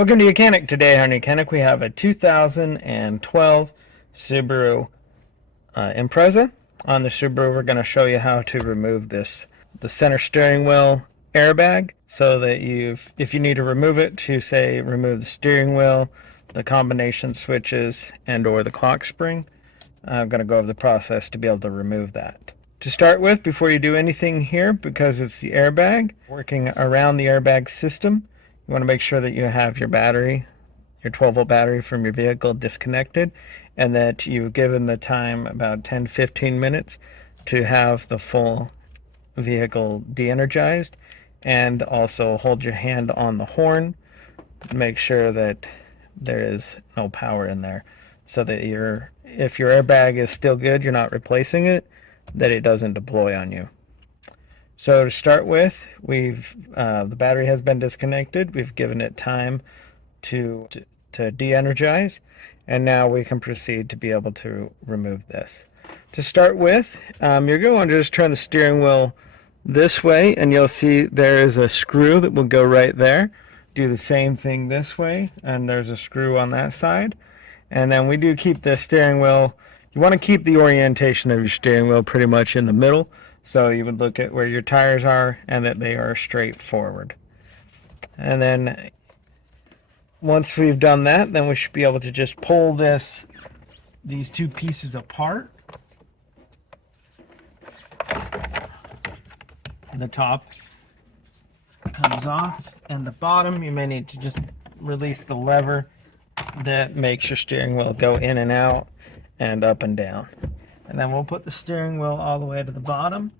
Welcome to YOUCANIC. Today on YOUCANIC we have a 2012 Subaru Impreza. On the Subaru we're going to show you how to remove the center steering wheel airbag, so that if you need to remove it, to say remove the steering wheel, the combination switches, and or the clock spring. I'm going to go over the process to be able to remove that. To start with, before you do anything here, because it's the airbag, working around the airbag system, you want to make sure that you have your battery, your 12-volt battery from your vehicle disconnected, and that you've given the time about 10-15 minutes to have the full vehicle de-energized, and also hold your hand on the horn. Make sure that there is no power in there, so that if your airbag is still good, you're not replacing it, that it doesn't deploy on you. So to start with, the battery has been disconnected. We've given it time to de-energize, and now we can proceed to be able to remove this. To start with, you're going to want to just turn the steering wheel this way, and you'll see there is a screw that will go right there. Do the same thing this way, and there's a screw on that side. And then we do keep the steering wheel, you want to keep the orientation of your steering wheel pretty much in the middle. So you would look at where your tires are and that they are straight forward. And then once we've done that, then we should be able to just pull these two pieces apart. The top comes off, and the bottom, you may need to just release the lever that makes your steering wheel go in and out and up and down. And then we'll put the steering wheel all the way to the bottom,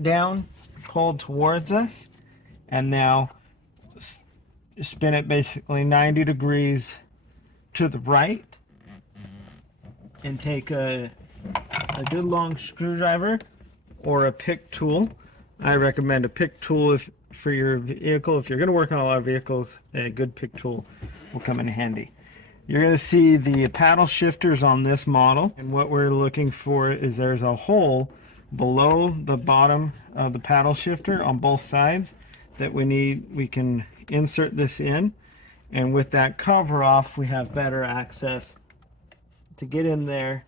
down, pulled towards us, and now spin it basically 90 degrees to the right, and take a good long screwdriver or a pick tool. I recommend a pick tool for your vehicle. If you're going to work on a lot of vehicles, a good pick tool will come in handy. You're going to see the paddle shifters on this model, and what we're looking for is there's a hole below the bottom of the paddle shifter on both sides that we can insert this in, and with that cover off we have better access to get in there,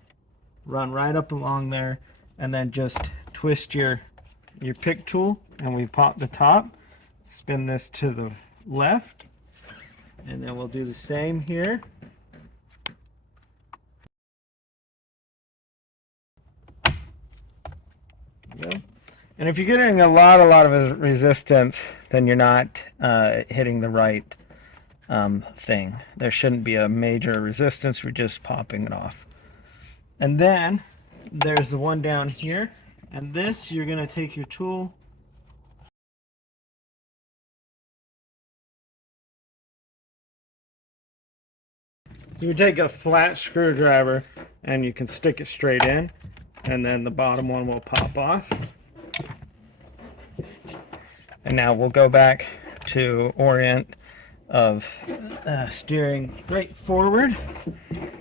run right up along there, and then just twist your pick tool, and we pop the top, spin this to the left, and then we'll do the same here. And if you're getting a lot of resistance, then you're not hitting the right thing. There shouldn't be a major resistance. We're just popping it off. And then there's the one down here, and this, you're going to take your tool, you take a flat screwdriver and you can stick it straight in, and then the bottom one will pop off. And now we'll go back to orient of steering right forward.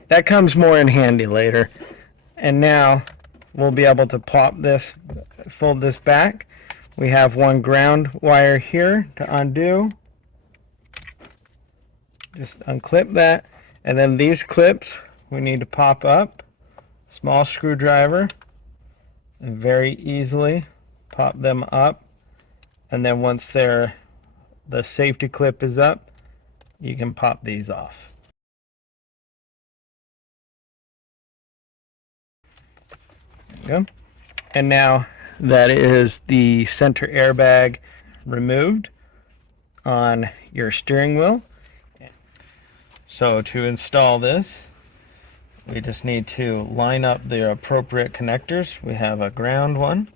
That comes more in handy later. And now we'll be able to pop this, fold this back. We have one ground wire here to undo. Just unclip that. And then these clips we need to pop up. Small screwdriver, and very easily pop them up. And then once the safety clip is up, you can pop these off. There you go. And now that is the center airbag removed on your steering wheel. So to install this, we just need to line up the appropriate connectors. We have a ground one.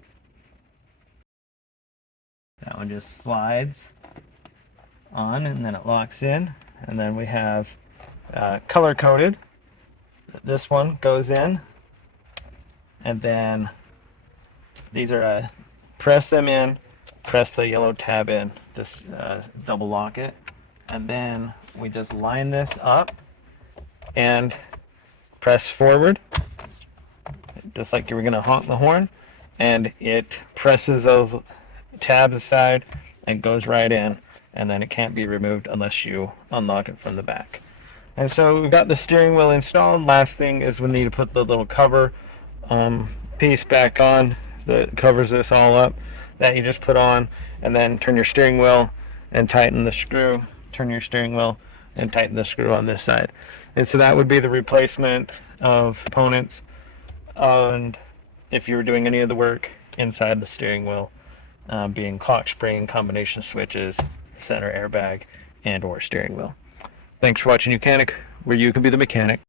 That one just slides on and then it locks in. And then we have color coded. This one goes in, and then these are press them in, press the yellow tab in, just double lock it, and then we just line this up and press forward, just like you were going to honk the horn, and it presses those tabs aside and goes right in. and then it can't be removed unless you unlock it from the back. And so we've got the steering wheel installed. Last thing is we need to put the little cover piece back on that covers this all up, that you just put on, and then turn your steering wheel and tighten the screw. Turn your steering wheel and tighten the screw on this side. And so that would be the replacement of components, and if you were doing any of the work inside the steering wheel, being clock spring, combination switches, center airbag, and or steering wheel. Thanks for watching YOUCANIC, where you can be the mechanic.